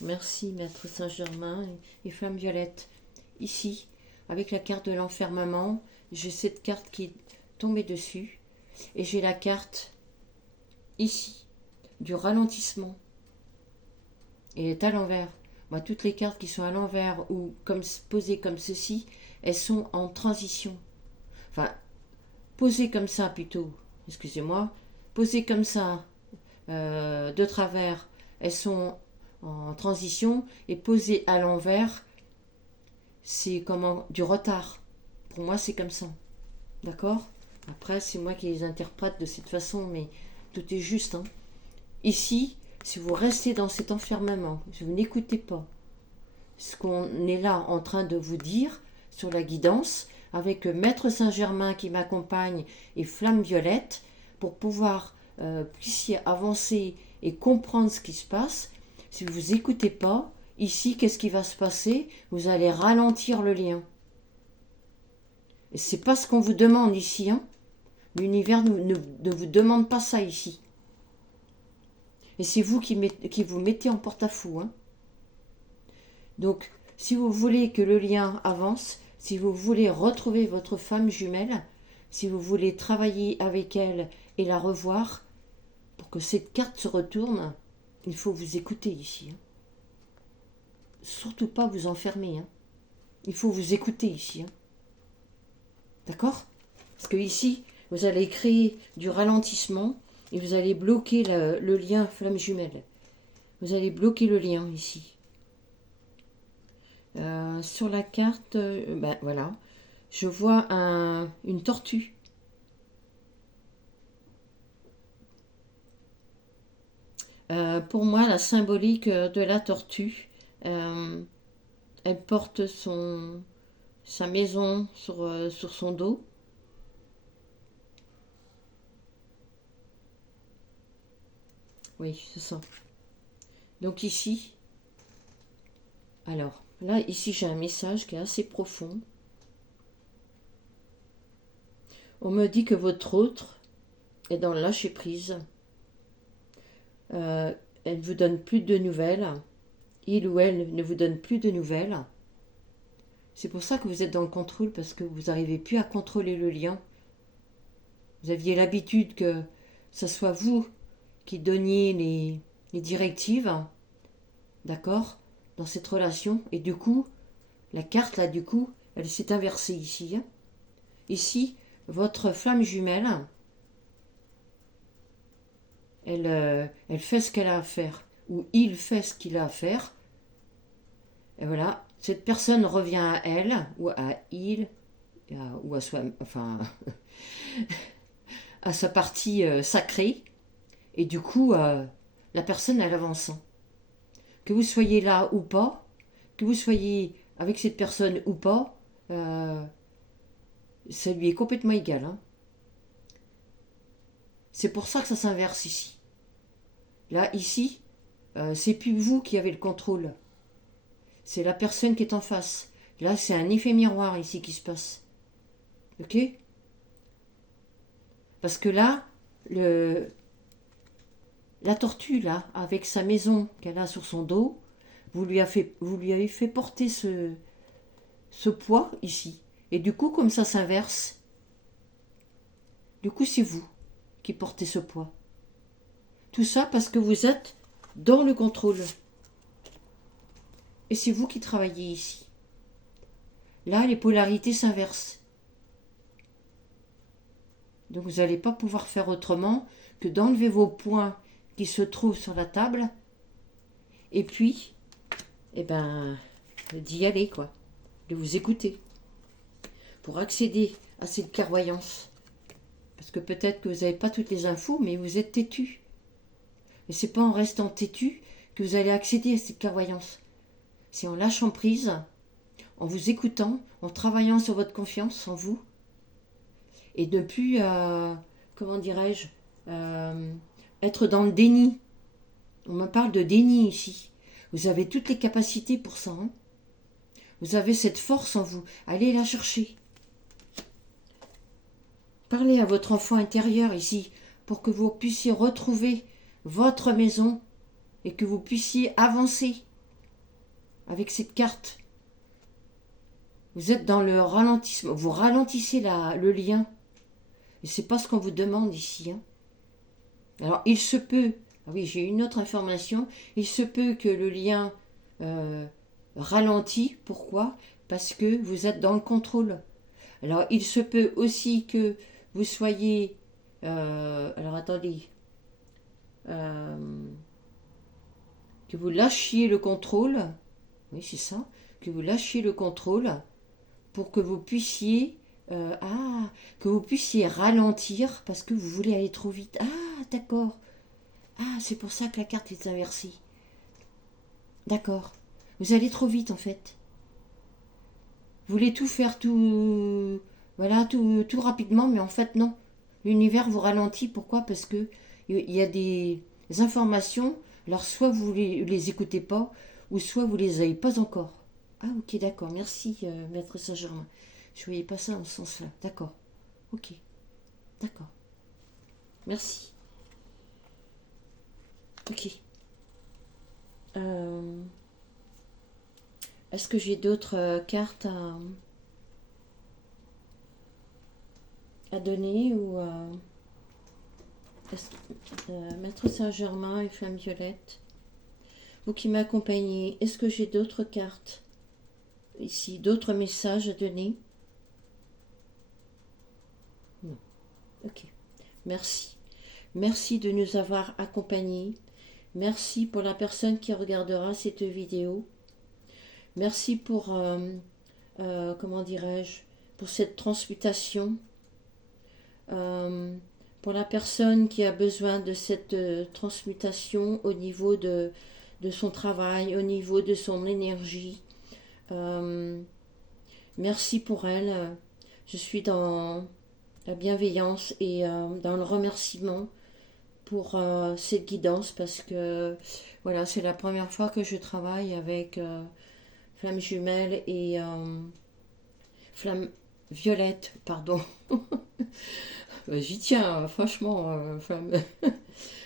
Merci, Maître Saint-Germain et Flamme Violette. Ici, avec la carte de l'enfermement, j'ai cette carte qui est tombée dessus. Et j'ai la carte ici, du ralentissement. Et elle est à l'envers. Moi, toutes les cartes qui sont à l'envers ou comme posées comme ceci, elles sont en transition. Enfin, posées comme ça plutôt, excusez-moi, posées comme ça, de travers, elles sont en transition, et posées à l'envers, c'est comment du retard. Pour moi, c'est comme ça. D'accord? Après, c'est moi qui les interprète de cette façon, mais tout est juste, hein. Ici, si vous restez dans cet enfermement, si vous n'écoutez pas ce qu'on est là en train de vous dire sur la guidance, avec Maître Saint-Germain qui m'accompagne et Flamme Violette, pour pouvoir puissiez avancer et comprendre ce qui se passe, si vous n'écoutez pas, ici, qu'est-ce qui va se passer? Vous allez ralentir le lien. Et c'est pas ce qu'on vous demande ici, hein. L'univers ne vous demande pas ça ici. Et c'est vous qui vous mettez en porte-à-faux, hein. Donc, si vous voulez que le lien avance, si vous voulez retrouver votre femme jumelle, si vous voulez travailler avec elle et la revoir, pour que cette carte se retourne, il faut vous écouter ici. Hein. Surtout pas vous enfermer. Hein. Il faut vous écouter ici. Hein. D'accord? Parce que ici, vous allez créer du ralentissement et vous allez bloquer le lien flamme jumelle. Vous allez bloquer le lien ici. Sur la carte, ben voilà, je vois une tortue. Pour moi, la symbolique de la tortue, elle porte sa maison sur son dos. Oui, c'est ça. Donc ici, alors, là, ici, j'ai un message qui est assez profond. On me dit que votre autre est dans le lâcher-prise. Elle ne vous donne plus de nouvelles. Il ou elle ne vous donne plus de nouvelles. C'est pour ça que vous êtes dans le contrôle, parce que vous n'arrivez plus à contrôler le lien. Vous aviez l'habitude que ce soit vous qui donniez les directives, d'accord, dans cette relation. Et du coup, la carte, là, du coup, elle s'est inversée ici. Hein. Ici, votre flamme jumelle, elle fait ce qu'elle a à faire, ou il fait ce qu'il a à faire. Et voilà, cette personne revient à elle, ou à il, ou à soi, enfin, à sa partie sacrée. Et du coup, la personne, elle avance. Que vous soyez là ou pas, que vous soyez avec cette personne ou pas, ça lui est complètement égal. Hein. C'est pour ça que ça s'inverse ici. Là, ici, c'est plus vous qui avez le contrôle. C'est la personne qui est en face. Là, c'est un effet miroir ici qui se passe. Ok? Parce que là, la tortue, là, avec sa maison qu'elle a sur son dos, vous lui avez fait porter ce poids ici. Et du coup, comme ça s'inverse, du coup, c'est vous qui portez ce poids. Tout ça parce que vous êtes dans le contrôle. Et c'est vous qui travaillez ici. Là, les polarités s'inversent. Donc vous n'allez pas pouvoir faire autrement que d'enlever vos points qui se trouvent sur la table et puis, eh ben, d'y aller, quoi. De vous écouter. Pour accéder à cette clairvoyance. Parce que peut-être que vous n'avez pas toutes les infos, mais vous êtes têtu. Et c'est pas en restant têtu que vous allez accéder à cette clairvoyance. C'est en lâchant prise, en vous écoutant, en travaillant sur votre confiance en vous, et de plus, comment dirais-je, être dans le déni. On me parle de déni ici. Vous avez toutes les capacités pour ça. Hein. Vous avez cette force en vous. Allez la chercher. Parlez à votre enfant intérieur ici pour que vous puissiez retrouver votre maison et que vous puissiez avancer avec cette carte. Vous êtes dans le ralentissement. Vous ralentissez le lien. Et c'est pas ce qu'on vous demande ici. Hein. Alors, il se peut, ah oui, j'ai une autre information, il se peut que le lien ralentit. Pourquoi? Parce que vous êtes dans le contrôle. Alors, il se peut aussi que vous soyez... alors, attendez. Que vous lâchiez le contrôle. Oui, c'est ça. Que vous lâchiez le contrôle pour que vous puissiez... que vous puissiez ralentir parce que vous voulez aller trop vite. Ah, d'accord. Ah, c'est pour ça que la carte est inversée. D'accord. Vous allez trop vite en fait. Vous voulez tout faire tout... Voilà, tout rapidement, mais en fait non. L'univers vous ralentit. Pourquoi? Parce que il y a des informations, alors soit vous les écoutez pas, ou soit vous les avez pas encore. Ah ok, d'accord. Merci, Maître Saint-Germain. Je ne voyais pas ça dans ce sens-là. D'accord. Ok. D'accord. Merci. Ok. Est-ce que j'ai d'autres cartes à donner ou Maître Saint-Germain et Flamme Violette? vous qui m'accompagnez. Est-ce que j'ai d'autres cartes ici, d'autres messages à donner? Non. Ok. Merci. Merci de nous avoir accompagnés. Merci pour la personne qui regardera cette vidéo. Merci pour, comment dirais-je, pour cette transmutation. Pour la personne qui a besoin de cette transmutation au niveau de son travail, au niveau de son énergie. Merci pour elle. Je suis dans la bienveillance et dans le remerciement pour cette guidance parce que voilà, c'est la première fois que je travaille avec flamme jumelle et flamme violette, pardon. J'y tiens, franchement, flamme,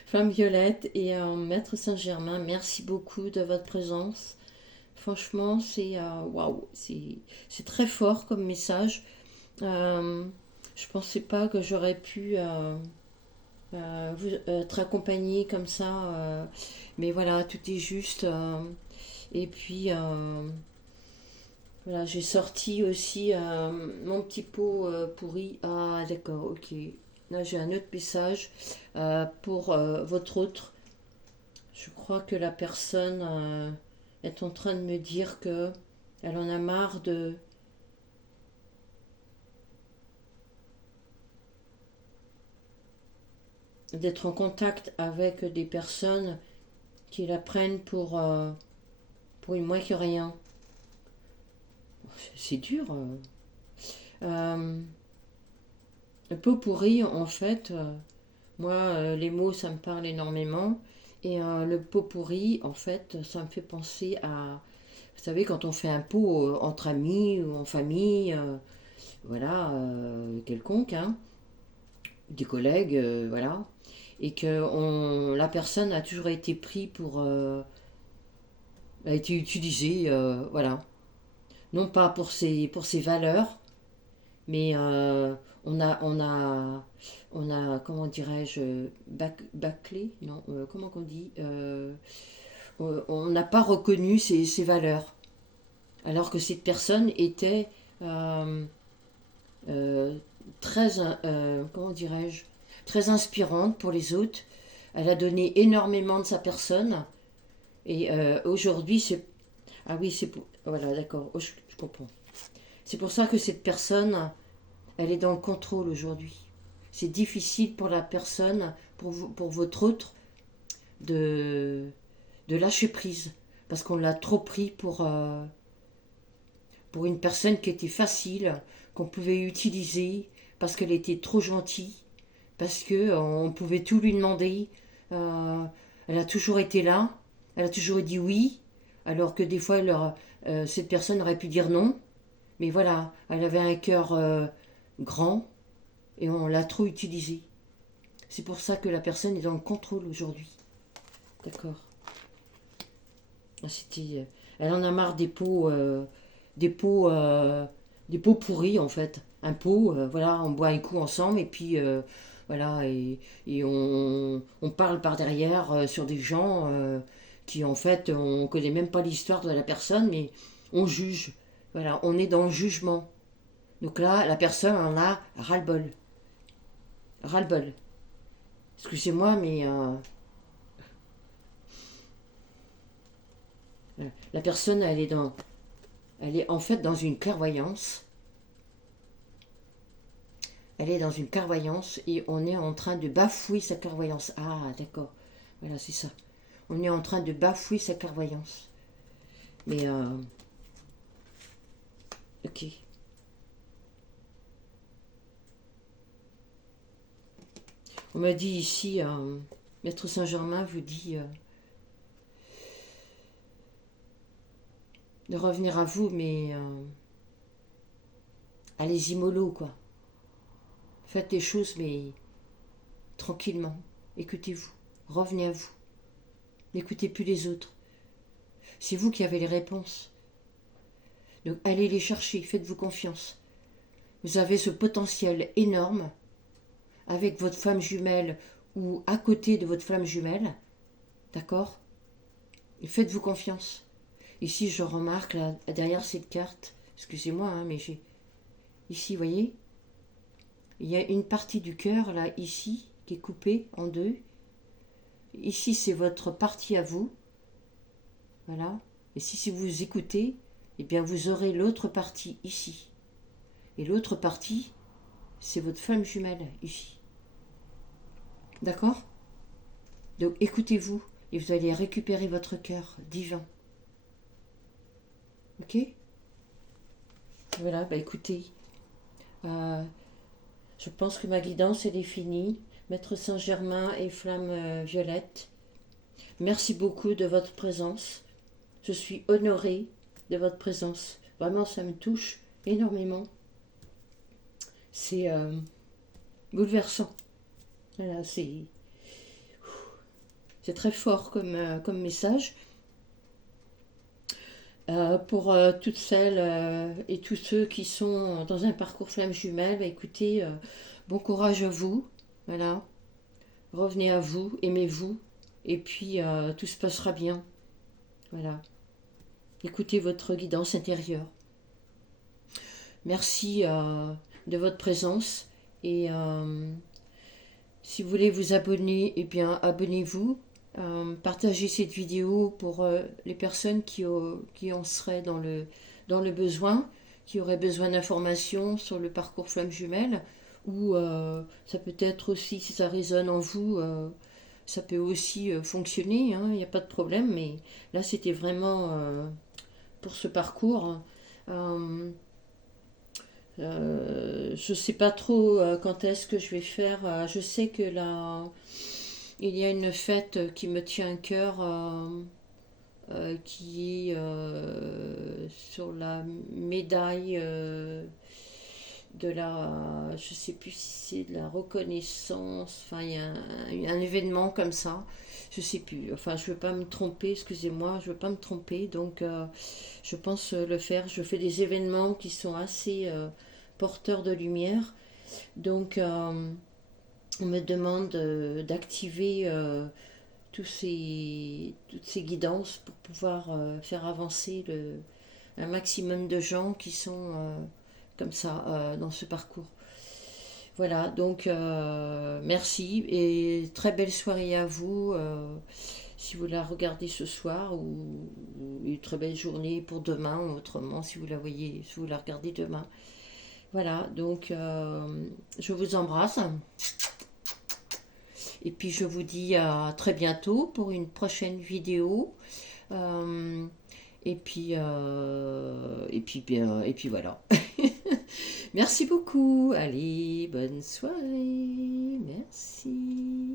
flamme violette et Maître Saint-Germain, merci beaucoup de votre présence. Franchement, c'est waouh, c'est très fort comme message. Je pensais pas que j'aurais pu vous être accompagnée comme ça, mais voilà, tout est juste. Et puis voilà, j'ai sorti aussi mon petit pot pourri. Ah, d'accord, ok. Là, j'ai un autre message pour votre autre. Je crois que la personne est en train de me dire que elle en a marre d'être en contact avec des personnes qui la prennent pour une moins que rien. C'est dur. Le pot pourri, en fait, moi, les mots, ça me parle énormément. Et le pot pourri, en fait, ça me fait penser à... Vous savez, quand on fait un pot entre amis ou en famille, voilà, quelconque, hein, des collègues, voilà, et que la personne a toujours été prise pour... a été utilisée, voilà. Non pas pour ses valeurs, mais on a comment dirais-je, bâclé, non, comment qu'on dit, on n'a pas reconnu ses valeurs, alors que cette personne était euh, euh, très, comment dirais-je, très inspirante pour les autres. Elle a donné énormément de sa personne, et aujourd'hui, c'est... Ah oui, c'est pour... Voilà, d'accord, oh, je comprends. C'est pour ça que cette personne, elle est dans le contrôle aujourd'hui. C'est difficile pour la personne, pour votre autre, de, de lâcher prise. Parce qu'on l'a trop pris pour une personne qui était facile, qu'on pouvait utiliser, parce qu'elle était trop gentille, parce que on pouvait tout lui demander. Euh, Elle a toujours été là, elle a toujours dit oui, alors que des fois, cette personne aurait pu dire non. Mais voilà, elle avait un cœur grand et on l'a trop utilisé. C'est pour ça que la personne est dans le contrôle aujourd'hui. D'accord. Ah, elle en a marre des pots, des pots pourris en fait. Un pot, voilà, on boit un coup ensemble et puis voilà, et on parle par derrière sur des gens qui en fait, on connaît même pas l'histoire de la personne, mais on juge. Voilà, on est dans le jugement. Donc là, la personne en a ras-le-bol. Ras-le-bol. Excusez-moi, mais la personne, elle est en fait dans une clairvoyance. Elle est dans une clairvoyance et on est en train de bafouer sa clairvoyance. Ah, d'accord. Voilà, c'est ça. On est en train de bafouer sa clairvoyance. Mais, ok. On m'a dit ici, Maître Saint-Germain vous dit de revenir à vous, mais allez-y mollo, quoi. Faites les choses, mais tranquillement. Écoutez-vous. Revenez à vous. N'écoutez plus les autres. C'est vous qui avez les réponses. Donc allez les chercher, faites-vous confiance. Vous avez ce potentiel énorme avec votre flamme jumelle ou à côté de votre flamme jumelle. D'accord? Faites-vous confiance. Ici, je remarque, là, derrière cette carte, excusez-moi, hein, mais j'ai... Ici, vous voyez, il y a une partie du cœur, là, ici, qui est coupée en deux. Ici, c'est votre partie à vous. Voilà. Et si vous écoutez, eh bien, vous aurez l'autre partie ici. Et l'autre partie, c'est votre flamme jumelle, ici. D'accord? Donc, écoutez-vous, et vous allez récupérer votre cœur divin. Ok? Voilà, bah écoutez, je pense que ma guidance, elle est finie. Maître Saint-Germain et flamme violette, merci beaucoup de votre présence. Je suis honorée de votre présence. Vraiment, ça me touche énormément. C'est bouleversant. Voilà, c'est très fort comme message. Pour toutes celles et tous ceux qui sont dans un parcours flamme jumelle, bah, écoutez, bon courage à vous. Voilà. Revenez à vous, aimez-vous, et puis tout se passera bien. Voilà. Écoutez votre guidance intérieure. Merci de votre présence et si vous voulez vous abonner, eh bien abonnez-vous. Partagez cette vidéo pour les personnes qui en seraient dans le besoin, qui auraient besoin d'informations sur le parcours flamme jumelle, ou ça peut être aussi, si ça résonne en vous, ça peut aussi fonctionner, il n'y a pas de problème, mais là c'était vraiment pour ce parcours. Je ne sais pas trop quand est-ce que je vais faire. Je sais que là, il y a une fête qui me tient à cœur, qui est sur la médaille de la, je sais plus si c'est de la reconnaissance. Enfin, il y a un événement comme ça. Je sais plus. Enfin, je veux pas me tromper. Excusez-moi, je veux pas me tromper. Donc, je pense le faire. Je fais des événements qui sont assez porteurs de lumière. Donc, on me demande d'activer toutes ces guidances pour pouvoir faire avancer un maximum de gens qui sont comme ça dans ce parcours. Voilà, donc merci et très belle soirée à vous. Si vous la regardez ce soir ou une très belle journée pour demain ou autrement si vous la voyez, si vous la regardez demain. Voilà, donc je vous embrasse. Et puis je vous dis à très bientôt pour une prochaine vidéo. Euh, et puis voilà. Merci beaucoup. Allez, bonne soirée. Merci.